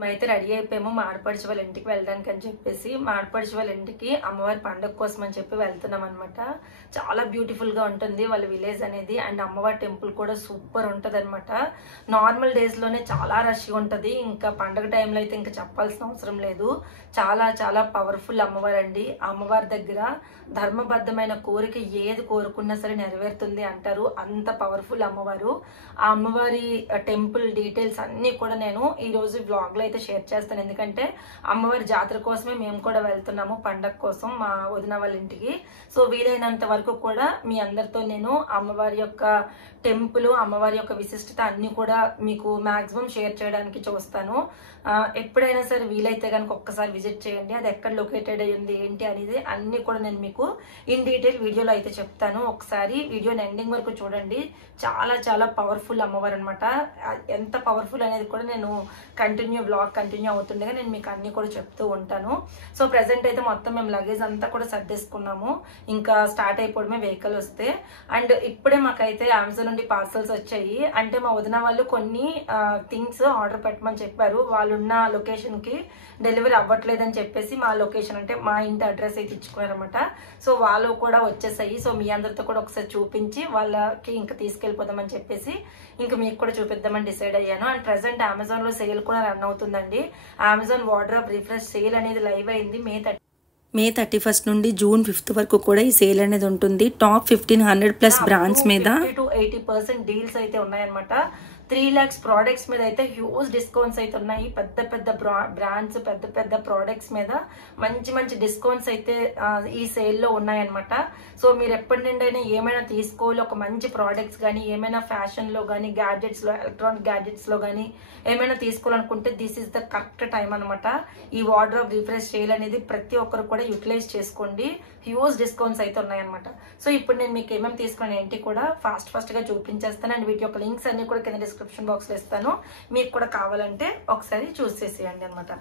మేమైతే రెడీ అయిపోయాము మా ఆడపడిచి వాళ్ళ ఇంటికి వెళ్ళడానికి అని చెప్పేసి. మా ఆడపడిచి వాళ్ళ ఇంటికి అమ్మవారి పండుగ కోసం అని చెప్పి వెళ్తున్నాం అనమాట. చాలా బ్యూటిఫుల్ గా ఉంటుంది వాళ్ళ విలేజ్ అనేది. అండ్ అమ్మవారి టెంపుల్ కూడా సూపర్ ఉంటది అనమాట. నార్మల్ డేస్ లోనే చాలా రష్ ఉంటది, ఇంకా పండుగ టైంలో అయితే ఇంకా చెప్పాల్సిన అవసరం లేదు. చాలా చాలా పవర్ఫుల్ అమ్మవారు అండి. అమ్మవారి దగ్గర ధర్మబద్ధమైన కోరిక ఏది కోరుకున్నా సరే నెరవేరుతుంది అంటారు, అంత పవర్ఫుల్ అమ్మవారు. ఆ అమ్మవారి టెంపుల్ డీటెయిల్స్ అన్ని కూడా నేను ఈ రోజు వ్లాగ్ లో అయితే షేర్ చేస్తాను. ఎందుకంటే అమ్మవారి జాతర కోసమే మేము కూడా వెళ్తున్నాము పండగ కోసం మా వదిన వాళ్ళ ఇంటికి. సో వీలైనంత వరకు కూడా మీ అందరితో నేను అమ్మవారి యొక్క టెంపుల్, అమ్మవారి యొక్క విశిష్టత అన్ని కూడా మీకు మాక్సిమం షేర్ చేయడానికి చూస్తాను. ఎప్పుడైనా సరే వీలైతే కనుక ఒక్కసారి విజిట్ చేయండి. అది ఎక్కడ లొకేటెడ్ అయ్యింది ఏంటి అనేది అన్ని కూడా నేను మీకు ఇన్ డీటెయిల్ వీడియోలో అయితే చెప్తాను. ఒకసారి వీడియోని ఎండింగ్ వరకు చూడండి. చాలా చాలా పవర్ఫుల్ అమ్మవారు అనమాట. ఎంత పవర్ఫుల్ అనేది కూడా నేను వ్లాగ్ కంటిన్యూ అవుతుండగా నేను మీకు అన్ని కూడా చెప్తూ ఉంటాను. సో ప్రెసెంట్ అయితే మొత్తం మేము లగేజ్ అంతా కూడా సర్దేసుకున్నాము, ఇంకా స్టార్ట్ అయిపోవడమే వెహికల్ వస్తే. అండ్ ఇప్పుడే మాకైతే అమెజాన్ నుండి పార్సల్స్ వచ్చాయి. అంటే మా వదిన వాళ్ళు కొన్ని థింగ్స్ ఆర్డర్ పెట్టమని చెప్పారు. వాళ్ళున్న లొకేషన్ కి డెలివరీ అవ్వట్లేదని చెప్పేసి మా లొకేషన్ అంటే మా ఇంటి అడ్రస్ అయితే ఇచ్చుకున్నారనమాట. సో వాళ్ళు కూడా వచ్చేసాయి. సో మీ అందరితో కూడా ఒకసారి చూపించి వాళ్ళకి ఇంకా తీసుకెళ్ళిపోదామని చెప్పేసి ఇంకా మీకు కూడా చూపిద్దామని డిసైడ్ అయ్యాను. అండ్ ప్రెసెంట్ అమెజాన్ లో సేల్ కూడా రన్ అవుతుందండి. అమెజాన్ వార్డ్రోబ్ రిఫ్రెష్ సేల్ అనేది లైవ్ అయింది మే 31 నుండి జూన్ 5 వరకు కూడా ఈ సేల్ అనేది ఉంటుంది. టాప్ 1500+ బ్రాండ్స్ మీద 80% డీల్స్ అయితే ఉన్నాయన్నమాట. 3 lakhs ప్రోడక్ట్స్ మీద అయితే హ్యూజ్ డిస్కౌంట్స్ అయితే ఉన్నాయి. పెద్ద పెద్ద బ్రాండ్స్, పెద్ద పెద్ద ప్రోడక్ట్స్ మీద మంచి మంచి డిస్కౌంట్స్ అయితే ఈ సేల్లో ఉన్నాయన్నమాట. సో మీరు ఎప్పటి నుండి అయినా ఏమైనా తీసుకోవాలి, ఒక మంచి ప్రోడక్ట్స్ కానీ ఏమైనా ఫ్యాషన్ లో కానీ గ్యాడ్జెట్స్ లో, ఎలక్ట్రానిక్ గ్యాడ్జెట్స్ లో కానీ ఏమైనా తీసుకోవాలనుకుంటే this is the correct time అనమాట. ఈ వార్డ్రోబ్ రిఫ్రెష్ సేల్ అనేది ప్రతి ఒక్కరు కూడా యూటిలైజ్ చేసుకోండి. హ్యూజ్ డిస్కౌంట్స్ అయితే ఉన్నాయన్నమాట. సో ఇప్పుడు నేను మీకు ఏమేమి తీసుకుని ఏంటి కూడా ఫాస్ట్ గా చూపించేస్తాను. అండ్ వీటి యొక్క లింక్స్ అన్ని కూడా కింద డిస్క్రిప్షన్ బాక్స్ లో ఇస్తాను. మీకు కూడా కావాలంటే ఒకసారి చూసేసేయండి అనమాట.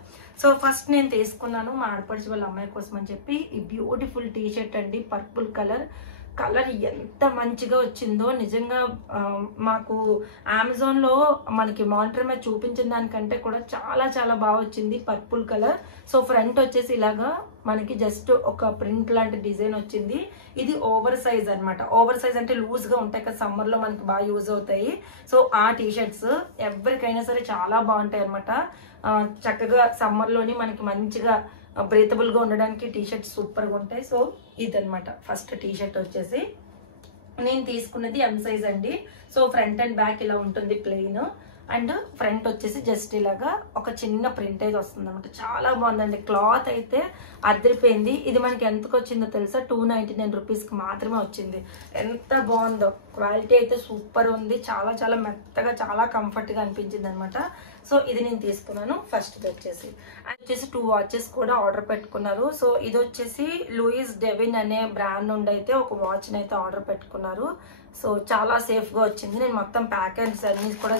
సో ఫస్ట్ నేను తీసుకున్నాను మా ఆడపడిచి వాళ్ళ అమ్మాయి కోసం అని చెప్పి ఈ బ్యూటిఫుల్ టీ షర్ట్ అండి. పర్పుల్ కలర్ ఎంత మంచిగా వచ్చిందో నిజంగా. మాకు అమెజాన్ లో మనకి మానిటర్ మీద చూపించిన దానికంటే కూడా చాలా చాలా బాగా వచ్చింది పర్పుల్ కలర్. సో ఫ్రంట్ వచ్చేసి ఇలాగా మనకి జస్ట్ ఒక ప్రింట్ లాంటి డిజైన్ వచ్చింది. ఇది ఓవర్ సైజ్ అనమాట. ఓవర్ సైజ్ అంటే లూజ్ గా ఉంటాయి కదా, సమ్మర్ లో మనకి బాగా యూజ్ అవుతాయి. సో ఆ టీ షర్ట్స్ ఎవరికైనా సరే చాలా బాగుంటాయి అనమాట. చక్కగా సమ్మర్ లోని మనకి మంచిగా బ్రీతబుల్ గా ఉండడానికి టీ షర్ట్స్ సూపర్ గా ఉంటాయి. సో ఇదనమాట ఫస్ట్ టీ షర్ట్ వచ్చేసి నేను తీసుకున్నది ఎం సైజ్ అండి. సో ఫ్రంట్ అండ్ బ్యాక్ ఇలా ఉంటుంది ప్లెయిన్. అండ్ ఫ్రంట్ వచ్చేసి జస్ట్ ఇలాగా ఒక చిన్న ప్రింట్ అయితే వస్తుంది అనమాట. చాలా బాగుందండి. క్లాత్ అయితే అదిరిపోయింది. ఇది మనకి ఎంతకు వచ్చిందో తెలుసా? 299 రూపీస్కి మాత్రమే వచ్చింది. ఎంత బాగుందో, క్వాలిటీ అయితే సూపర్ ఉంది. చాలా చాలా మెత్తగా, చాలా కంఫర్ట్ గా అనిపించింది అనమాట. సో ఇది నేను తీసుకున్నాను. ఫస్ట్ వచ్చేసి 2 వాచెస్ కూడా ఆర్డర్ పెట్టుకున్నారు. సో ఇది వచ్చేసి లూయిస్ డెవిన్ అనే బ్రాండ్ నుండి అయితే ఒక వాచ్ అయితే ఆర్డర్ పెట్టుకున్నారు. సో చాలా సేఫ్ గా వచ్చింది. నేను మొత్తం ప్యాకెట్స్ అన్ని కూడా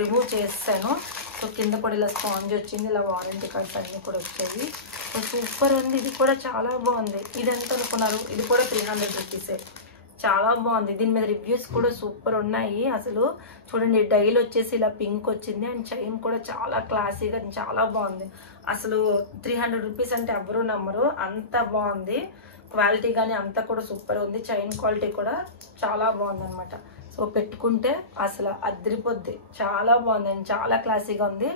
రిమూవ్ చేస్తాను. సో కింద కూడా ఇలా స్పాంజ్ వచ్చింది, ఇలా వారంటీ కార్డ్స్ అన్ని కూడా వచ్చాయి. సో సూపర్ ఉంది. ఇది కూడా చాలా బాగుంది. ఇది ఎంత అనుకున్నారు? ఇది కూడా 300 రూపీసే. చాలా బాగుంది. దీని మీద రివ్యూస్ కూడా సూపర్ ఉన్నాయి. అసలు చూడండి, డైల్ వచ్చేసి ఇలా పింక్ వచ్చింది. అండ్ చైన్ కూడా చాలా క్లాసీగా చాలా బాగుంది. అసలు 300 రూపీస్ అంటే ఎవరు నమ్మరు, అంత బాగుంది. క్వాలిటీ కానీ అంతా కూడా సూపర్ ఉంది. చైన్ క్వాలిటీ కూడా చాలా బాగుంది అనమాట. సో పెట్టుకుంటే అసలు అదిరిపోద్ది. చాలా బాగుంది, చాలా క్లాసీగా ఉంది.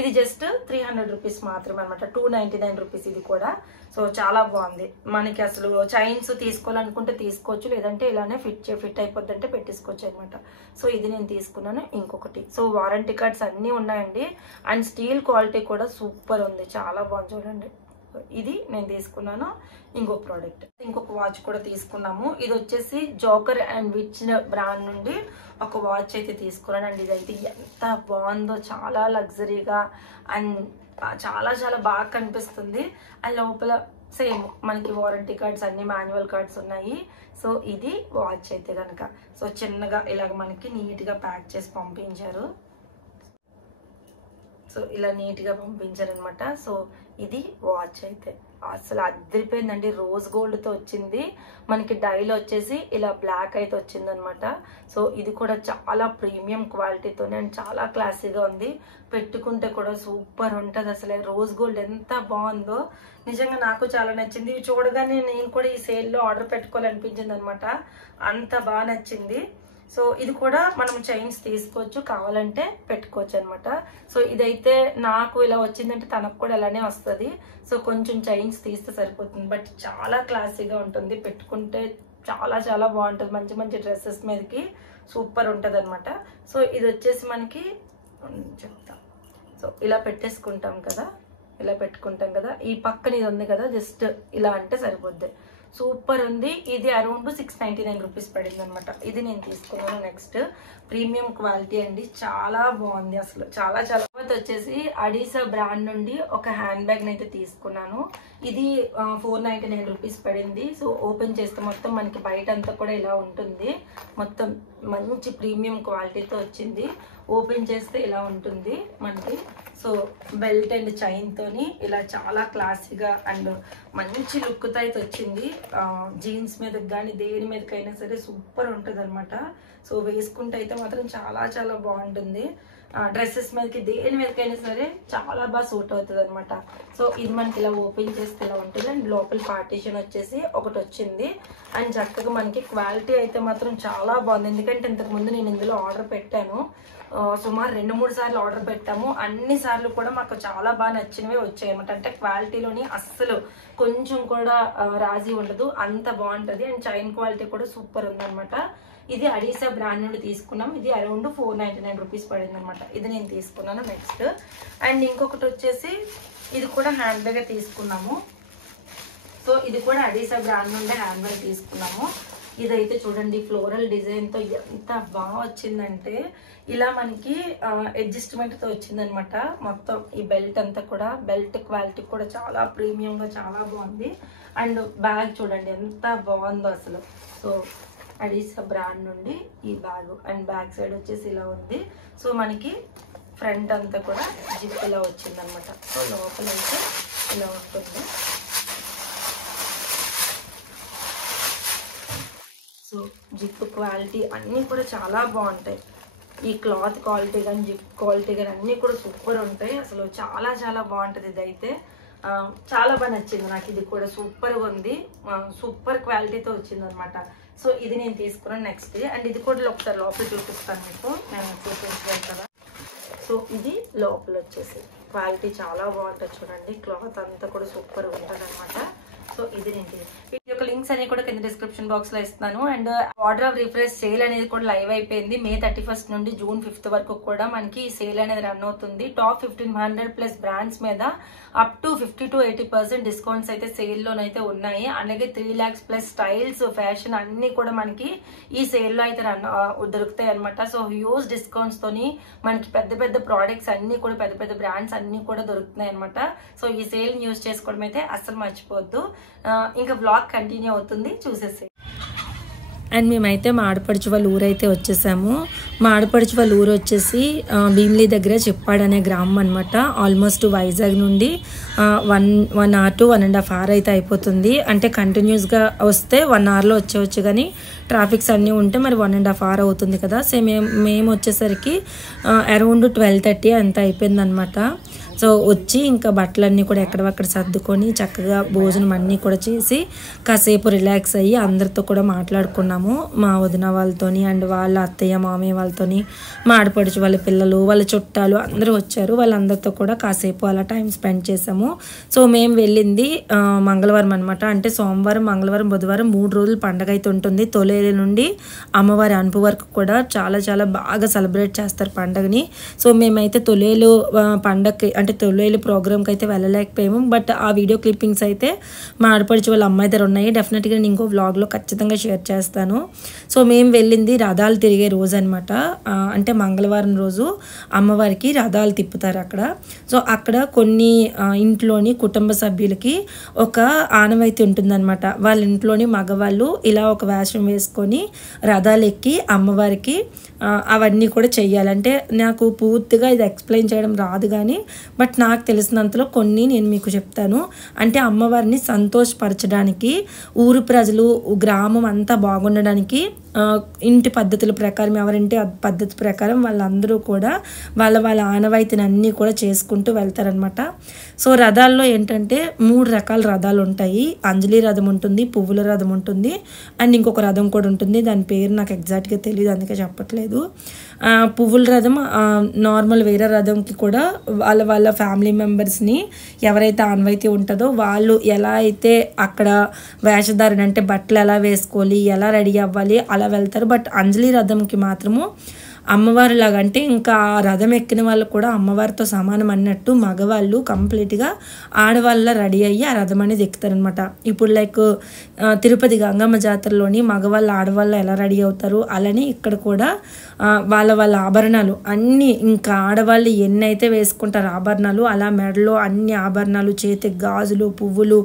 ఇది జస్ట్ 300 రూపీస్ మాత్రమే అనమాట. 299 రూపీస్ ఇది కూడా. సో చాలా బాగుంది. మనకి అసలు చైన్స్ తీసుకోవాలనుకుంటే తీసుకోవచ్చు, లేదంటే ఇలానే ఫిట్ అయిపోద్ది అంటే పెట్టేసుకోవచ్చు అనమాట. సో ఇది నేను తీసుకున్నాను. ఇంకొకటి, సో వారంటీ కార్డ్స్ అన్నీ ఉన్నాయండి. అండ్ స్టీల్ క్వాలిటీ కూడా సూపర్ ఉంది, చాలా బాగుంది. చూడండి, ఇది నేను తీసుకున్నాను. ఇంకొక వాచ్ కూడా తీసుకున్నాము. ఇది వచ్చేసి జోకర్ అండ్ విచ్ బ్రాండ్ నుండి ఒక వాచ్ అయితే తీసుకున్నాను అండి. ఇదైతే ఎంత బాగుందో, చాలా లగ్జరీగా అండ్ చాలా చాలా బాగా కనిపిస్తుంది. అండ్ లోపల సేమ్ మనకి వారంటీ కార్డ్స్ అన్ని మాన్యువల్ కార్డ్స్ ఉన్నాయి. సో ఇది వాచ్ అయితే కనుక సో చిన్నగా ఇలాగ మనకి నీట్ గా ప్యాక్ చేసి పంపించారు. సో ఇలా నీట్గా పంపించారనమాట. సో ఇది వాచ్ అయితే అసలు అదిరిపోయిందండి. రోజ్ గోల్డ్తో వచ్చింది, మనకి డైలో వచ్చేసి ఇలా బ్లాక్ అయితే వచ్చిందనమాట. సో ఇది కూడా చాలా ప్రీమియం క్వాలిటీతోనే అండ్ చాలా క్లాసీగా ఉంది. పెట్టుకుంటే కూడా సూపర్ ఉంటుంది. అసలు రోజ్ గోల్డ్ ఎంత బాగుందో నిజంగా నాకు చాలా నచ్చింది. ఇవి చూడగానే నేను కూడా ఈ సేల్లో ఆర్డర్ పెట్టుకోవాలనిపించింది అనమాట, అంత బాగా నచ్చింది. సో ఇది కూడా మనం చైన్స్ తీసుకోవచ్చు, కావాలంటే పెట్టుకోవచ్చు అనమాట. సో ఇదైతే నాకు ఇలా వచ్చిందంటే తనకు కూడా అలానే వస్తుంది. సో కొంచెం చైన్స్ తీస్తే సరిపోతుంది, బట్ చాలా క్లాసీగా ఉంటుంది. పెట్టుకుంటే చాలా చాలా బాగుంటుంది, మంచి మంచి డ్రెస్సెస్ మీదకి సూపర్ ఉంటుంది అనమాట. సో ఇది వచ్చేసి మనకి చెప్తా, సో ఇలా పెట్టేసుకుంటాం కదా, ఇలా పెట్టుకుంటాం కదా, ఈ పక్కన ఇది ఉంది కదా, జస్ట్ ఇలా అంటే సరిపోద్ది. సూపర్ ఉంది. ఇది అరౌండ్ 699 రూపీస్ పడింది అనమాట. ఇది నేను తీసుకున్నాను. నెక్స్ట్ ప్రీమియం క్వాలిటీ అండి, చాలా బాగుంది అసలు, చాలా చాలా. వచ్చేసి అడిసా బ్రాండ్ నుండి ఒక హ్యాండ్ బ్యాగ్ అయితే తీసుకున్నాను. ఇది 499 రూపీస్ పడింది. సో ఓపెన్ చేస్తే మొత్తం మనకి బయట అంతా కూడా ఇలా ఉంటుంది, మొత్తం మంచి ప్రీమియం క్వాలిటీతో వచ్చింది. ఓపెన్ చేస్తే ఇలా ఉంటుంది మనకి. సో బెల్ట్ అండ్ చైన్ తోని ఇలా చాలా క్లాసీగా అండ్ మంచి లుక్ తో అయితే వచ్చింది. జీన్స్ మీదకి కానీ దేని మీదకైనా సరే సూపర్ ఉంటుంది అనమాట. సో వేసుకుంటే అయితే మాత్రం చాలా చాలా బాగుంటుంది. డ్రెస్సెస్ మీదకి దేని మీదకైనా సరే చాలా బాగా సూట్ అవుతుంది అనమాట. సో ఇది మనకి ఇలా ఓపెన్ చేస్తే ఇలా ఉంటుంది అండ్ లోపల పార్టీషన్ వచ్చేసి ఒకటి వచ్చింది. అండ్ చక్కగా మనకి క్వాలిటీ అయితే మాత్రం చాలా బాగుంది. ఎందుకంటే ఇంతకుముందు నేను ఇందులో ఆర్డర్ పెట్టాను, సుమారు 2-3 సార్లు ఆర్డర్ పెట్టాము. అన్ని సార్లు కూడా మాకు చాలా బాగా నచ్చినవే వచ్చాయి అనమాట. అంటే క్వాలిటీలోని అస్సలు కొంచెం కూడా రాజీ ఉండదు, అంత బాగుంటుంది. అండ్ చైన్ క్వాలిటీ కూడా సూపర్ ఉందనమాట. ఇది అడిసా బ్రాండ్ నుండి తీసుకున్నాం. ఇది అరౌండ్ 499 రూపీస్ పడింది అనమాట. ఇది నేను తీసుకున్నాను. నెక్స్ట్ అండ్ ఇంకొకటి వచ్చేసి ఇది కూడా హ్యాండ్ బ్యాగ్ తీసుకున్నాము. సో ఇది కూడా అడిసా బ్రాండ్ నుండి హ్యాండ్ బ్యాగ్ తీసుకున్నాము. ఇదైతే చూడండి ఫ్లోరల్ డిజైన్ తో ఎంత బాగా వచ్చిందంటే ఇలా మనకి అడ్జస్ట్మెంట్ తో వచ్చిందనమాట. మొత్తం ఈ బెల్ట్ అంతా కూడా, బెల్ట్ క్వాలిటీ కూడా చాలా ప్రీమియం గా చాలా బాగుంది. అండ్ బ్యాగ్ చూడండి ఎంత బాగుందో అసలు. సో అడిసా బ్రాండ్ నుండి ఈ బ్యాగ్ అండ్ బ్యాక్ సైడ్ వచ్చేసి ఇలా ఉంది. సో మనకి ఫ్రంట్ అంతా కూడా జిప్ ఇలా వచ్చింది అనమాట. సో లోపల అయితే ఇలా ఉంటుంది. సో జిప్ క్వాలిటీ అన్నీ కూడా చాలా బాగుంటాయి. ఈ క్లాత్ క్వాలిటీ కానీ జిప్ క్వాలిటీ కానీ అన్నీ కూడా సూపర్ ఉంటాయి. అసలు చాలా చాలా బాగుంటుంది. ఇదైతే చాలా బాగా నచ్చింది నాకు. ఇది కూడా సూపర్గా ఉంది, సూపర్ క్వాలిటీతో వచ్చింది అనమాట. సో ఇది నేను తీసుకున్నాను. నెక్స్ట్ అండ్ ఇది కూడా ఒకసారి లోపల చూపిస్తాను మీకు, నేను చూపించలేదు కదా. సో ఇది లోపల వచ్చేసి క్వాలిటీ చాలా బాగుంటుంది చూడండి. క్లాత్ అంతా కూడా సూపర్ ఉంటుంది అనమాట. సో ఇది నేను వీటి యొక్క లింక్స్ అన్ని కూడా కింద డిస్క్రిప్షన్ బాక్స్ లో ఇస్తాను. And order of refresh sale అనేది కూడా లైవ్ అయిపోయింది. May 31 నుండి June 5 వరకు కూడా మనకి ఈ సేల్ అనేది రన్ అవుతుంది. టాప్ 1500+ బ్రాండ్స్ మీద అప్ టు 50 to 80% డిస్కౌంట్స్ అయితే సేల్ లోనైతే ఉన్నాయి. అలాగే 3 lakhs+ స్టైల్స్, ఫ్యాషన్ అన్ని కూడా మనకి ఈ సేల్ లో అయితే దొరుకుతాయి అనమాట. సో హ్యూజ్ డిస్కౌంట్స్ తోని మనకి పెద్ద పెద్ద ప్రోడక్ట్స్ అన్ని కూడా, పెద్ద పెద్ద బ్రాండ్స్ అన్ని కూడా దొరుకుతున్నాయి అనమాట. సో ఈ సేల్ యూజ్ చేసుకోవడం అయితే అస్సలు మర్చిపోవద్దు. ఇంకా బ్లాగ్ కంటిన్యూ అవుతుంది, చూసేసి. అండ్ మేమైతే మా ఆడపడుచు వాళ్ళ ఊరైతే వచ్చేసాము. మా ఆడపడుచు వాళ్ళ ఊరు వచ్చేసి భీమిలి దగ్గర చెప్పాడనే గ్రామం అనమాట. ఆల్మోస్ట్ వైజాగ్ నుండి 1 hour to 1.5 hours అయితే అయిపోతుంది. అంటే కంటిన్యూస్గా వస్తే 1 hourలో వచ్చేవచ్చు, కానీ ట్రాఫిక్స్ అన్నీ ఉంటే మరి 1.5 hours అవుతుంది కదా. మేము వచ్చేసరికి అరౌండ్ 12:30 అంత అయిపోయింది అనమాట. సో వచ్చి ఇంకా బట్టలన్నీ కూడా ఎక్కడక్కడ సర్దుకొని చక్కగా భోజనం అన్నీ కూడా చేసి కాసేపు రిలాక్స్ అయ్యి అందరితో కూడా మాట్లాడుకున్నాము. మా వదిన వాళ్ళతోని అండ్ వాళ్ళ అత్తయ్య మామయ్య వాళ్ళతోని, మా ఆడపడుచు వాళ్ళ పిల్లలు, వాళ్ళ చుట్టాలు అందరూ వచ్చారు. వాళ్ళందరితో కూడా కాసేపు అలా టైం స్పెండ్ చేసాము. సో మేము వెళ్ళింది మంగళవారం అనమాట. అంటే సోమవారం, మంగళవారం, బుధవారం 3 రోజులు పండగ అయితే ఉంటుంది. తొలేరు నుండి అమ్మవారి అనుపు వరకు కూడా చాలా చాలా బాగా సెలబ్రేట్ చేస్తారు పండగని. సో మేమైతే తొలేలు పండగకి అంటే తొలేలు ప్రోగ్రామ్కి అయితే వెళ్ళలేకపోయాము. బట్ ఆ వీడియో క్లిప్పింగ్స్ అయితే మా ఆడపడిచి వాళ్ళ అమ్మాయి దగ్గర ఉన్నాయి. డెఫినెట్గా నేను ఇంకో వ్లాగ్లో ఖచ్చితంగా షేర్ చేస్తాను. సో మేము వెళ్ళింది రథాలు తిరిగే రోజు అనమాట. అంటే మంగళవారం రోజు అమ్మవారికి రథాలు తిప్పుతారు అక్కడ. సో అక్కడ కొన్ని ఇంట్లోని కుటుంబ సభ్యులకి ఒక ఆనవాయితీ ఉంటుందన్నమాట. వాళ్ళ ఇంట్లోని మగవాళ్ళు ఇలా ఒక వేషం వేసుకొని రథాలు ఎక్కి అమ్మవారికి అవన్నీ కూడా చెయ్యాలంటే నాకు పూర్తిగా ఇది ఎక్స్ప్లెయిన్ చేయడం రాదు కానీ బట్ నాకు తెలిసినంతలో కొన్ని నేను మీకు చెప్తాను. అంటే అమ్మవారిని సంతోషపరచడానికి ఊరు ప్రజలు గ్రామం అంతా బాగుండడానికి ఇంటి పద్ధతుల ప్రకారం ఎవరింటి పద్ధతి ప్రకారం వాళ్ళందరూ కూడా వాళ్ళ ఆనవాయితీని అన్నీ కూడా చేసుకుంటూ వెళ్తారనమాట. సో రథాల్లో ఏంటంటే 3 రకాల రథాలు ఉంటాయి. అంజలి రథం ఉంటుంది, పువ్వుల రథం ఉంటుంది, అండ్ ఇంకొక రథం కూడా ఉంటుంది. దాని పేరు నాకు ఎగ్జాక్ట్గా తెలియదు, అందుకే చెప్పట్లేదు. పువ్వుల రథం నార్మల్ వేరే రథంకి కూడా వాళ్ళ ఫ్యామిలీ మెంబర్స్ని ఎవరైతే ఆనవాయితీ ఉంటుందో వాళ్ళు ఎలా అయితే అక్కడ వేషధారణ అంటే బట్టలు ఎలా వేసుకోవాలి, ఎలా రెడీ అవ్వాలి అలా వెళ్తారు. బట్ అంజలి రథంకి మాత్రము అమ్మవారిలాగా అంటే ఇంకా ఆ రథం ఎక్కిన వాళ్ళు కూడా అమ్మవారితో సమానం అన్నట్టు మగవాళ్ళు కంప్లీట్గా ఆడవాళ్ళ రెడీ అయ్యి ఆ రథం అనేది ఎక్కుతారనమాట. ఇప్పుడు లైక్ తిరుపతి గంగమ్మ జాతరలోని మగవాళ్ళు ఆడవాళ్ళు ఎలా రెడీ అవుతారు అలానే ఇక్కడ కూడా వాళ్ళ ఆభరణాలు అన్నీ ఇంకా ఆడవాళ్ళు ఎన్నైతే వేసుకుంటారు ఆభరణాలు అలా మెడలో అన్ని ఆభరణాలు, చేతికి గాజులు, పువ్వులు,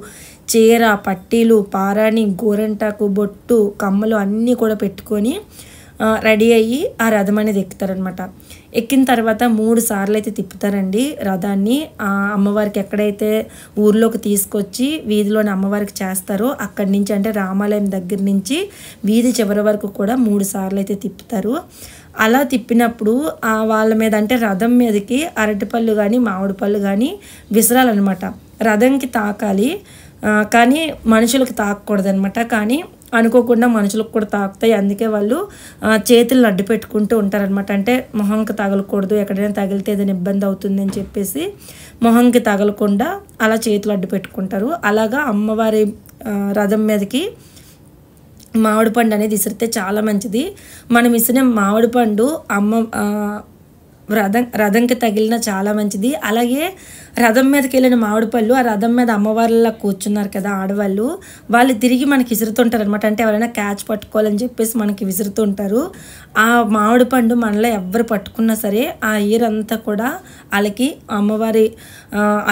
చీర, పట్టీలు, పారాణి, గోరంటాకు, బొట్టు, కమ్మలు అన్నీ కూడా పెట్టుకొని రెడీ అయ్యి ఆ రథం అనేది ఎక్కుతారనమాట. ఎక్కిన తర్వాత 3 సార్లు అయితే తిప్పుతారండి రథాన్ని. అమ్మవారికి ఎక్కడైతే ఊర్లోకి తీసుకొచ్చి వీధిలోని అమ్మవారికి చేస్తారో అక్కడి నుంచి అంటే రామాలయం దగ్గర నుంచి వీధి చివరి వరకు కూడా 3 సార్లు అయితే తిప్పుతారు. అలా తిప్పినప్పుడు వాళ్ళ మీద అంటే రథం మీదకి అరటిపళ్ళు కానీ మామిడి పళ్ళు కానీ విసరాలన్నమాట. రథంకి తాకాలి కానీ మనుషులకు తాకూడదనమాట. కానీ అనుకోకుండా మనుషులకు కూడా తాకుతాయి. అందుకే వాళ్ళు చేతులను అడ్డు పెట్టుకుంటూ ఉంటారనమాట. అంటే మొహంకి తగలకూడదు, ఎక్కడైనా తగిలితే ఏదైనా ఇబ్బంది అవుతుంది అని చెప్పేసి మొహంకి తగలకుండా అలా చేతులు అడ్డు పెట్టుకుంటారు. అలాగా అమ్మవారి రథం మీదకి మామిడి పండు అనేది విసిరితే చాలా మంచిది. మనం విసిరిన మామిడి పండు రథంకి తగిలిన చాలా మంచిది. అలాగే రథం మీదకి వెళ్ళిన మామిడి పళ్ళు ఆ రథం మీద అమ్మవారిలా కూర్చున్నారు కదా ఆడవాళ్ళు, వాళ్ళు తిరిగి మనకి విసురుతుంటారు అనమాట. అంటే ఎవరైనా క్యాచ్ పట్టుకోవాలని చెప్పేసి మనకి విసురుతుంటారు. ఆ మామిడి పండు మనలో ఎవరు పట్టుకున్నా సరే ఆ ఇయర్ అంతా కూడా వాళ్ళకి అమ్మవారి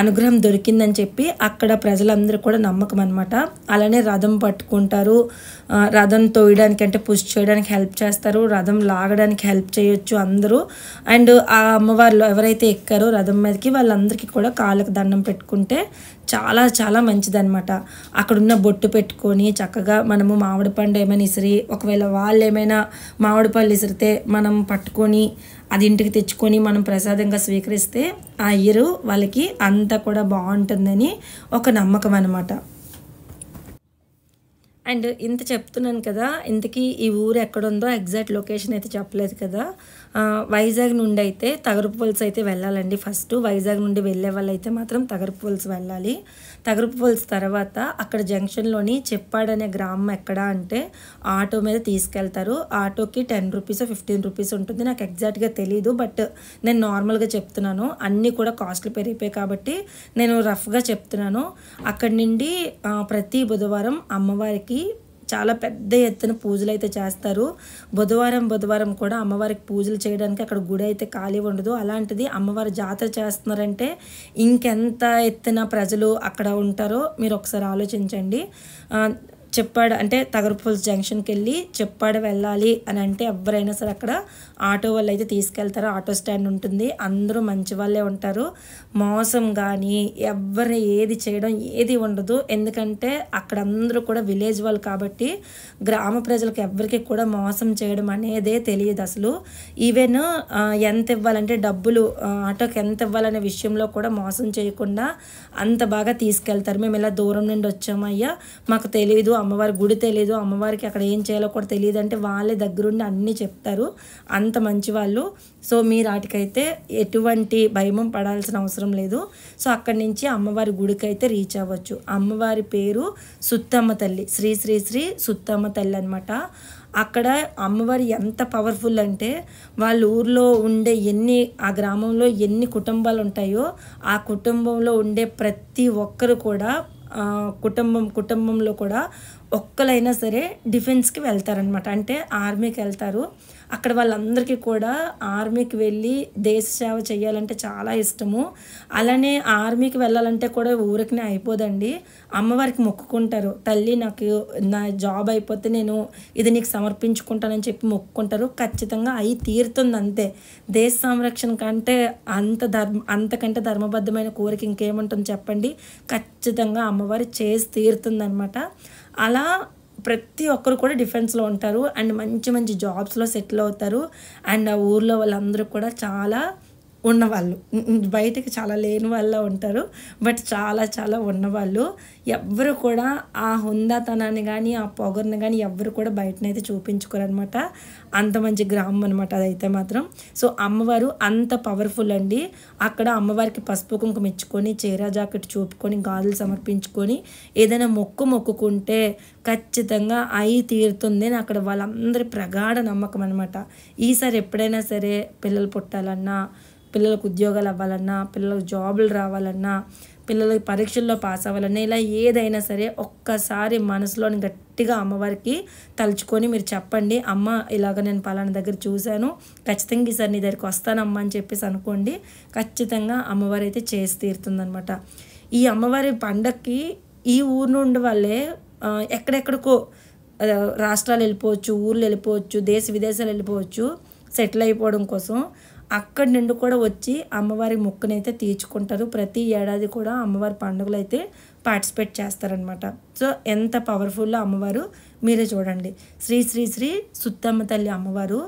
అనుగ్రహం దొరికిందని చెప్పి అక్కడ ప్రజలందరూ కూడా నమ్మకం అనమాట. అలానే రథం పట్టుకుంటారు, రథం తోయడానికి అంటే పుష్ చేయడానికి హెల్ప్ చేస్తారు, రథం లాగడానికి హెల్ప్ చేయొచ్చు అందరూ. అండ్ ఆ అమ్మవారిలో ఎవరైతే ఎక్కారో రథం మీదకి వాళ్ళందరికీ కూడా కాళ్ళకు దండం పెట్టుకుంటే చాలా చాలా మంచిదన్నమాట. అక్కడున్న బొట్టు పెట్టుకొని చక్కగా మనము మామిడి పండు ఏమైనా ఇసిరి ఒకవేళ వాళ్ళు ఏమైనా మామిడి పళ్ళు ఇసిరితే మనం పట్టుకొని అది ఇంటికి తెచ్చుకొని మనం ప్రసాదంగా స్వీకరిస్తే ఆ ఇయర్ వాళ్ళకి అంతా కూడా బాగుంటుందని ఒక నమ్మకం అన్నమాట. అండ్ ఇంత చెప్తున్నాను కదా, ఇంతకీ ఈ ఊరు ఎక్కడుందో ఎగ్జాక్ట్ లొకేషన్ అయితే చెప్పలేదు కదా. వైజాగ్ నుండి అయితే తగరపువలస అయితే వెళ్ళాలండి. ఫస్ట్ వైజాగ్ నుండి వెళ్ళే వాళ్ళు అయితే మాత్రం తగరపువలస వెళ్ళాలి. తగరపువలస తర్వాత అక్కడ జంక్షన్లోని చెప్పాడు అనే గ్రామం ఎక్కడ అంటే ఆటో మీద తీసుకెళ్తారు. ఆటోకి 10 రూపీస్ 15 రూపీస్ ఉంటుంది, నాకు ఎగ్జాక్ట్గా తెలీదు. బట్ నేను నార్మల్గా చెప్తున్నాను, అన్నీ కూడా కాస్ట్లు పెరిగిపోయాయి కాబట్టి నేను రఫ్గా చెప్తున్నాను. అక్కడి నుండి ప్రతి బుధవారం అమ్మవారికి చాలా పెద్ద ఎత్తున పూజలు అయితే చేస్తారు. బుధవారం కూడా అమ్మవారికి పూజలు చేయడానికి అక్కడ గుడి అయితే ఖాళీ ఉండదు. అలాంటిది అమ్మవారి జాతర చేస్తున్నారంటే ఇంకెంత ఎత్తున ప్రజలు అక్కడ ఉంటారో మీరు ఒకసారి ఆలోచించండి. చెప్పాడు అంటే తగరపువలస జంక్షన్కి వెళ్ళి చెప్పాడు వెళ్ళాలి అని అంటే ఎవరైనా సరే అక్కడ ఆటో వాళ్ళు అయితే తీసుకెళ్తారు. ఆటో స్టాండ్ ఉంటుంది, అందరూ మంచి వాళ్ళే ఉంటారు. మోసం కానీ ఎవరిని ఏది చేయడం ఏది ఉండదు. ఎందుకంటే అక్కడ అందరూ కూడా విలేజ్ వాళ్ళు కాబట్టి గ్రామ ప్రజలకు ఎవరికి కూడా మోసం చేయడం అనేదే తెలియదు అసలు. ఈవెన్ ఎంత ఇవ్వాలంటే డబ్బులు ఆటోకి ఎంత ఇవ్వాలనే విషయంలో కూడా మోసం చేయకుండా అంత బాగా తీసుకెళ్తారు. మేము ఇలా దూరం నుండి వచ్చామయ్యా, మాకు తెలియదు, అమ్మవారి గుడి తెలియదు, అమ్మవారికి అక్కడ ఏం చేయాలో కూడా తెలియదు అంటే వాళ్ళే దగ్గరుండి అన్నీ చెప్తారు. అంత మంచి వాళ్ళు. సో మీరు వాటికైతే ఎటువంటి భయమం పడాల్సిన అవసరం లేదు. సో అక్కడి నుంచి అమ్మవారి గుడికి అయితే రీచ్ అవ్వచ్చు. అమ్మవారి పేరు సుత్తమ్మ తల్లి, శ్రీ శ్రీ శ్రీ సుత్తమ్మ తల్లి అనమాట. అక్కడ అమ్మవారు ఎంత పవర్ఫుల్ అంటే వాళ్ళ ఊర్లో ఉండే ఆ గ్రామంలో ఎన్ని కుటుంబాలు ఉంటాయో ఆ కుటుంబంలో ఉండే ప్రతి ఒక్కరు కూడా కుటుంబంలో కూడా ఒక్కలైనా సరే డిఫెన్స్కి వెళ్తారనమాట. అంటే ఆర్మీకి వెళ్తారు. అక్కడ వాళ్ళందరికీ కూడా ఆర్మీకి వెళ్ళి దేశ సేవ చేయాలంటే చాలా ఇష్టము. అలానే ఆర్మీకి వెళ్ళాలంటే కూడా ఊరికనే అయిపోదండి. అమ్మవారికి మొక్కుకుంటారు. తల్లి నాకు నా జాబ్ అయిపోతే నేను ఇది నీకు సమర్పించుకుంటానని చెప్పి మొక్కుకుంటారు. ఖచ్చితంగా అయి తీరుతుంది అంతే. దేశ సంరక్షణ కంటే అంతకంటే ధర్మబద్ధమైన కోరిక ఇంకేముంటుంది చెప్పండి. ఖచ్చితంగా అమ్మవారి చేసి తీరుతుంది అనమాట. అలా ప్రతి ఒక్కరు కూడా డిఫెన్స్లో ఉంటారు అండ్ మంచి మంచి జాబ్స్లో సెటిల్ అవుతారు. అండ్ ఆ ఊర్లో వాళ్ళందరూ కూడా చాలా ఉన్నవాళ్ళు, బయటకి చాలా లేని వాళ్ళ ఉంటారు, బట్ చాలా చాలా ఉన్నవాళ్ళు. ఎవ్వరు కూడా ఆ హుందాతనాన్ని కానీ ఆ పొగర్ని కానీ ఎవ్వరు కూడా బయటనైతే చూపించుకోరనమాట. అంత మంచి గ్రామం అనమాట అదైతే మాత్రం. సో అమ్మవారు అంత పవర్ఫుల్ అండి. అక్కడ అమ్మవారికి పసుపు కుంకుమ ఇచ్చుకొని చీర జాకెట్ చూపుకొని గాజులు సమర్పించుకొని ఏదైనా మొక్కుకుంటే ఖచ్చితంగా అయి తీరుతుంది అని అక్కడ వాళ్ళందరి ప్రగాఢ నమ్మకం అనమాట. ఈసారి ఎప్పుడైనా సరే పిల్లలు పుట్టాలన్నా, పిల్లలకు ఉద్యోగాలు అవ్వాలన్నా, పిల్లలకు జాబులు రావాలన్నా, పిల్లలకి పరీక్షల్లో పాస్ అవ్వాలన్నా, ఇలా ఏదైనా సరే ఒక్కసారి మనసులోని గట్టిగా అమ్మవారికి తలుచుకొని మీరు చెప్పండి, అమ్మ ఇలాగ నేను పలానా దగ్గర చూశాను, ఖచ్చితంగా ఈసారి నీ దగ్గరికి వస్తానమ్మా అని చెప్పేసి అనుకోండి. ఖచ్చితంగా అమ్మవారు అయితే చేసి తీరుతుందనమాట. ఈ అమ్మవారి పండక్కి ఈ ఊరు నుండి వాళ్ళే ఎక్కడెక్కడికో రాష్ట్రాలు వెళ్ళిపోవచ్చు, ఊర్లు వెళ్ళిపోవచ్చు, దేశ విదేశాలు వెళ్ళిపోవచ్చు సెటిల్ అయిపోవడం కోసం. అక్కడి నుండి కూడా వచ్చి అమ్మవారి మొక్కునైతే తీర్చుకుంటారు. ప్రతి ఏడాది కూడా అమ్మవారి పండుగలు అయితే పార్టిసిపేట్ చేస్తారనమాట. సో ఎంత పవర్ఫుల్ అమ్మవారు మీరే చూడండి. శ్రీ శ్రీ శ్రీ సుత్తమ్మ తల్లి అమ్మవారు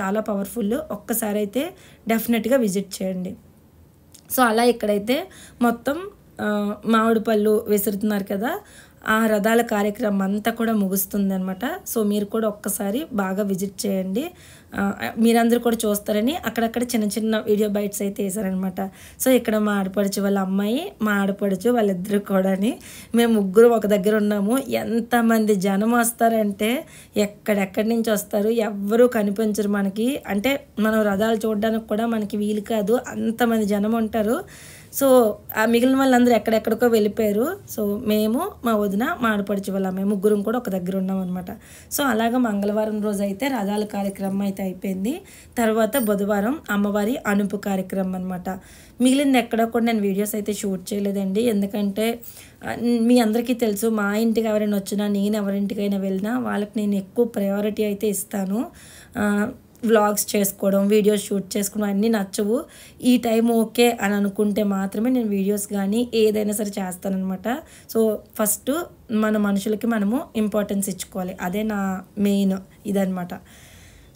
చాలా పవర్ఫుల్. ఒక్కసారి అయితే డెఫినెట్గా విజిట్ చేయండి. సో అలా ఇక్కడైతే మొత్తం మామిడి పళ్ళు విసురుతున్నారు కదా, ఆ రథాల కార్యక్రమం అంతా కూడా ముగుస్తుంది అనమాట. సో మీరు కూడా ఒక్కసారి బాగా విజిట్ చేయండి. మీరందరూ కూడా చూస్తారని అక్కడక్కడ చిన్న చిన్న వీడియో బైట్స్ అయితే వేసారనమాట. సో ఇక్కడ మా ఆడపడుచు వాళ్ళ అమ్మాయి, మా ఆడపడుచు వాళ్ళిద్దరు కూడా మేము ముగ్గురు ఒక దగ్గర ఉన్నాము. ఎంతమంది జనం వస్తారంటే ఎక్కడెక్కడి నుంచి వస్తారు, ఎవ్వరూ కనిపించరు మనకి. అంటే మనం రథాలు చూడడానికి కూడా మనకి వీలు కాదు, అంతమంది జనం ఉంటారు. సో ఆ మిగిలిన వాళ్ళందరూ ఎక్కడెక్కడికో వెళ్ళిపోయారు. సో మేము, మా వదిన, మా ఆడపడుచు వాళ్ళ మేము ముగ్గురం కూడా ఒక దగ్గర ఉన్నాం అనమాట. సో అలాగా మంగళవారం రోజు అయితే రథాల కార్యక్రమం అయితే అయిపోయింది. తర్వాత బుధవారం అమ్మవారి అనుపు కార్యక్రమం అనమాట. మిగిలింది ఎక్కడ కూడా నేను వీడియోస్ అయితే షూట్ చేయలేదండి. ఎందుకంటే మీ అందరికీ తెలుసు, మా ఇంటికి ఎవరైనా వచ్చినా, నేను ఎవరింటికైనా వెళ్ళినా వాళ్ళకి నేను ఎక్కువ ప్రయారిటీ అయితే ఇస్తాను. వ్లాగ్స్ చేసుకోవడం, వీడియోస్ షూట్ చేసుకోవడం అన్నీ నచ్చవు. ఈ టైం ఓకే అని అనుకుంటే మాత్రమే నేను వీడియోస్ కానీ ఏదైనా సరే చేస్తానన్నమాట. సో ఫస్ట్ మన మనుషులకి మనము ఇంపార్టెన్స్ ఇచ్చుకోవాలి, అదే నా మెయిన్ ఇదనమాట.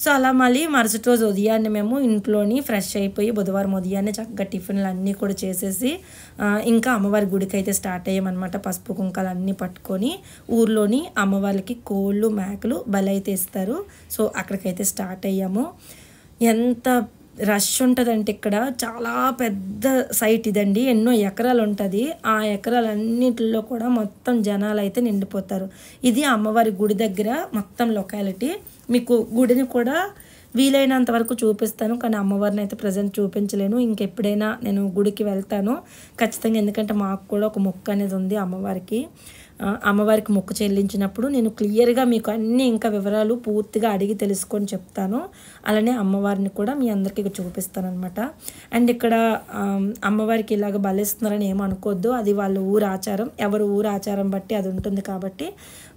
సో అలా మళ్ళీ మరుసటి రోజు ఉదయాన్నే మేము ఇంట్లోని ఫ్రెష్ అయిపోయి బుధవారం ఉదయాన్నే చక్కగా టిఫిన్లు అన్నీ కూడా చేసేసి ఇంకా అమ్మవారి గుడికి అయితే స్టార్ట్ అయ్యామన్నమాట. పసుపు కుంకాలు అన్నీ పట్టుకొని ఊర్లోని అమ్మవారికి కోళ్ళు మేకలు బలి అయితే ఇస్తారు. సో అక్కడికైతే స్టార్ట్ అయ్యాము. ఎంత రష్ ఉంటుందంటే ఇక్కడ చాలా పెద్ద సైట్ ఇదండి, ఎన్నో ఎకరాలు ఉంటుంది. ఆ ఎకరాలన్నింటిలో కూడా మొత్తం జనాలు అయితే నిండిపోతారు. ఇది అమ్మవారి గుడి దగ్గర మొత్తం లొకాలిటీ. మీకు గుడిని కూడా వీలైనంత వరకు చూపిస్తాను, కానీ అమ్మవారిని అయితే ప్రజెంట్ చూపించలేను. ఇంకెప్పుడైనా నేను గుడికి వెళ్తాను ఖచ్చితంగా, ఎందుకంటే మాకు కూడా ఒక మొక్కు అనేది ఉంది అమ్మవారికి. అమ్మవారికి మొక్కు చెల్లించినప్పుడు నేను క్లియర్గా మీకు అన్నీ ఇంకా వివరాలు పూర్తిగా అడిగి తెలుసుకొని చెప్తాను. అలానే అమ్మవారిని కూడా మీ అందరికీ చూపిస్తాను అనమాట. అండ్ ఇక్కడ అమ్మవారికి ఇలాగ బలిస్తున్నారని ఏమనుకోవద్దు, అది వాళ్ళ ఊరు ఆచారం. ఎవరు ఊరు ఆచారం బట్టి అది ఉంటుంది కాబట్టి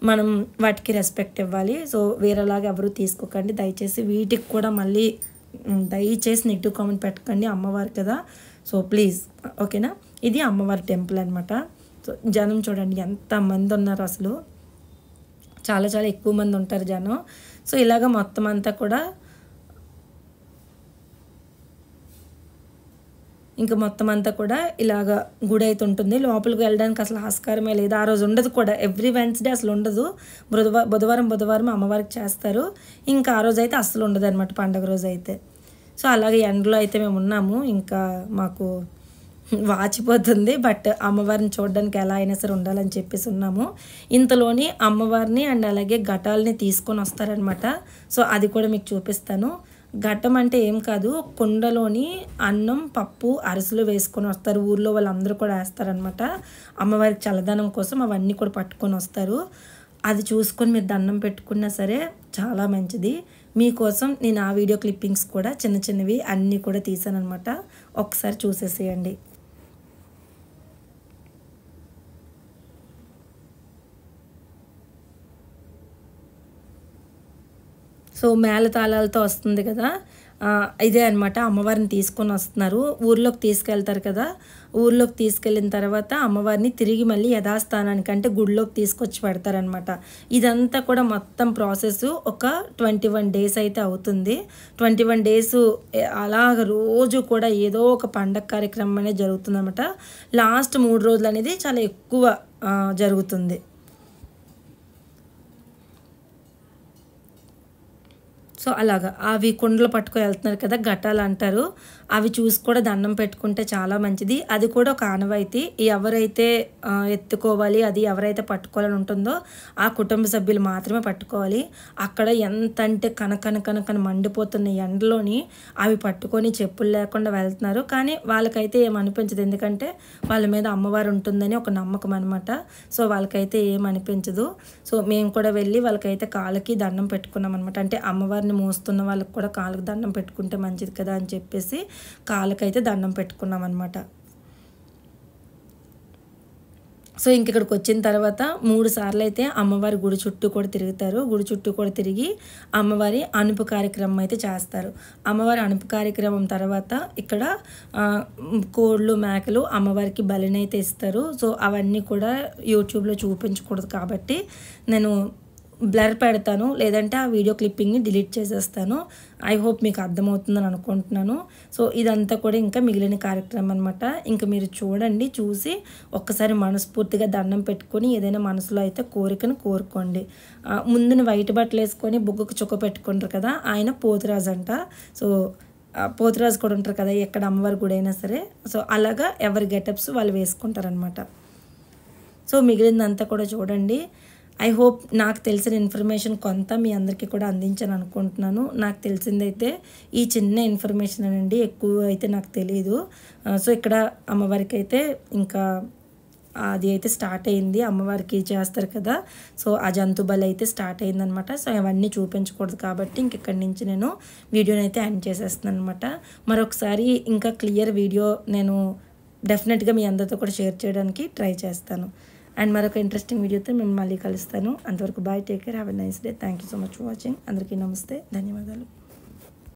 మనం వాటికి రెస్పెక్ట్ ఇవ్వాలి. సో వేరేలాగా ఎవరు తీసుకోకండి దయచేసి. వీటికి కూడా మళ్ళీ దయచేసి నెగిటివ్ కామెంట్ పెట్టకండి, అమ్మవారు కదా. సో ప్లీజ్ ఓకేనా. ఇది అమ్మవారి టెంపుల్ అనమాట. సో జనం చూడండి ఎంతమంది ఉన్నారు, అసలు చాలా చాలా ఎక్కువ మంది ఉంటారు జనం. సో ఇలాగ మొత్తం అంతా కూడా ఇలాగ గుడి అయితే ఉంటుంది. లోపలికి వెళ్ళడానికి అసలు ఆస్కారమే లేదు, ఆ రోజు ఉండదు కూడా. ఎవ్రీ వెన్స్డే అసలు ఉండదు. బుధవారం అమ్మవారికి చేస్తారు, ఇంకా ఆ రోజు అయితే అసలు ఉండదు అనమాట, పండగ రోజు అయితే. సో అలాగే ఎండలో అయితే మేము ఉన్నాము. ఇంకా మాకు వాచిపోతుంది. బట్ అమ్మవారిని చూడడానికి ఎలా అయినా సరే ఉండాలని చెప్పేసి ఉన్నాము. ఇంతలోని అమ్మవారిని అండ్ అలాగే ఘటాలని తీసుకొని వస్తారనమాట. సో అది కూడా మీకు చూపిస్తాను. ఘటం అంటే ఏం కాదు, కుండలోని అన్నం, పప్పు, అరిసెలు వేసుకొని వస్తారు. ఊర్లో వాళ్ళందరూ కూడా వేస్తారనమాట. అమ్మవారికి చల్లదనం కోసం అవన్నీ కూడా పట్టుకొని వస్తారు. అది చూసుకొని మీరు దండం పెట్టుకున్నా సరే చాలా మంచిది. మీకోసం నేను ఆ వీడియో క్లిప్పింగ్స్ కూడా చిన్న చిన్నవి అన్నీ కూడా తీసాను అనమాట. ఒకసారి చూసేసేయండి. సో మేళతాళాలతో వస్తుంది కదా, ఇదే అనమాట. అమ్మవారిని తీసుకొని వస్తున్నారు. ఊర్లోకి తీసుకెళ్తారు కదా, ఊర్లోకి తీసుకెళ్ళిన తర్వాత అమ్మవారిని తిరిగి మళ్ళీ యథాస్థానానికి అంటే గుడిలోకి తీసుకొచ్చి పెడతారనమాట. ఇదంతా కూడా మొత్తం ప్రాసెస్ ఒక 21 డేస్ అయితే అవుతుంది. 21 డేస్ అలాగ రోజు కూడా ఏదో ఒక పండగ కార్యక్రమం అనేది జరుగుతుంది అనమాట. లాస్ట్ 3 రోజులు అనేది చాలా ఎక్కువ జరుగుతుంది. సో అలాగా అవి కుండలు పట్టుకొని వెళ్తున్నారు కదా, ఘటాలు అంటారు. అవి చూసి కూడా దండం పెట్టుకుంటే చాలా మంచిది. అది కూడా ఒక ఆనవాయితీ. ఎవరైతే ఎత్తుకోవాలి, అది ఎవరైతే పట్టుకోవాలని ఉంటుందో ఆ కుటుంబ సభ్యులు మాత్రమే పట్టుకోవాలి. అక్కడ ఎంత అంటే కనకన మండిపోతున్న ఎండలోని అవి పట్టుకొని చెప్పులు లేకుండా వెళ్తున్నారు. కానీ వాళ్ళకైతే ఏమనిపించదు, ఎందుకంటే వాళ్ళ మీద అమ్మవారు ఉంటుందని ఒక నమ్మకం అనమాట. సో వాళ్ళకైతే ఏమనిపించదు. సో మేము కూడా వెళ్ళి వాళ్ళకైతే కాళ్ళకి దండం పెట్టుకున్నాం అనమాట. అంటే అమ్మవారిని మోస్తున్న వాళ్ళకి కూడా కాళ్ళకి దండం పెట్టుకుంటే మంచిది కదా అని చెప్పేసి కాళ్ళకైతే దండం పెట్టుకున్నాం అనమాట. సో ఇంక ఇక్కడికి వచ్చిన తర్వాత 3 సార్లు అయితే అమ్మవారి గుడి చుట్టూ కూడా తిరుగుతారు. గుడి చుట్టూ కూడా తిరిగి అమ్మవారి అనుపు కార్యక్రమం అయితే చేస్తారు. అమ్మవారి అనుపు కార్యక్రమం తర్వాత ఇక్కడ కోళ్ళు, మేకలు అమ్మవారికి బలినైతే ఇస్తారు. సో అవన్నీ కూడా యూట్యూబ్లో చూపించకూడదు కాబట్టి నేను బ్లర్ పెడతాను, లేదంటే ఆ వీడియో క్లిప్పింగ్ని డిలీట్ చేసేస్తాను. ఐ హోప్ మీకు అర్థమవుతుందని అనుకుంటున్నాను. సో ఇదంతా కూడా ఇంకా మిగిలిన కార్యక్రమం అనమాట. ఇంకా మీరు చూడండి, చూసి ఒక్కసారి మనస్ఫూర్తిగా దండం పెట్టుకొని ఏదైనా మనసులో అయితే కోరికను కోరుకోండి. ముందున వైట్ బట్టలు వేసుకొని బుగ్గకు చుక్క పెట్టుకుంటారు కదా, ఆయన పోతురాజు అంట. సో పోతురాజు కూడా ఉంటారు కదా ఎక్కడ అమ్మవారి గుడి అయినా సరే. సో అలాగా ఎవరి గెటప్స్ వాళ్ళు వేసుకుంటారనమాట. సో మిగిలిందంతా కూడా చూడండి. ఐ హోప్ నాకు తెలిసిన ఇన్ఫర్మేషన్ కొంత మీ అందరికీ కూడా అందించాను అనుకుంటున్నాను. నాకు తెలిసిందైతే ఈ చిన్న ఇన్ఫర్మేషన్ అనండి, ఎక్కువ అయితే నాకు తెలియదు. సో ఇక్కడ అమ్మవారికి అయితే ఇంకా అది అయితే స్టార్ట్ అయింది. అమ్మవారికి చేస్తారు కదా, సో ఆ జంతు బలి అయితే స్టార్ట్ అయిందనమాట. సో అవన్నీ చూపించకూడదు కాబట్టి ఇక్కడి నుంచి నేను వీడియోని అయితే ఎండ్ చేసేస్తున్నాను అనమాట. మరొకసారి ఇంకా క్లియర్ వీడియో నేను డెఫినెట్గా మీ అందరితో కూడా షేర్ చేయడానికి ట్రై చేస్తాను. అండ్ మరొక ఇంట్రెస్టింగ్ వీడియోతో మేము మళ్ళీ కలుస్తాను. అంతవరకు bye, take care, have a nice day. Thank you so much for watching. అందరికీ నమస్తే, ధన్యవాదాలు.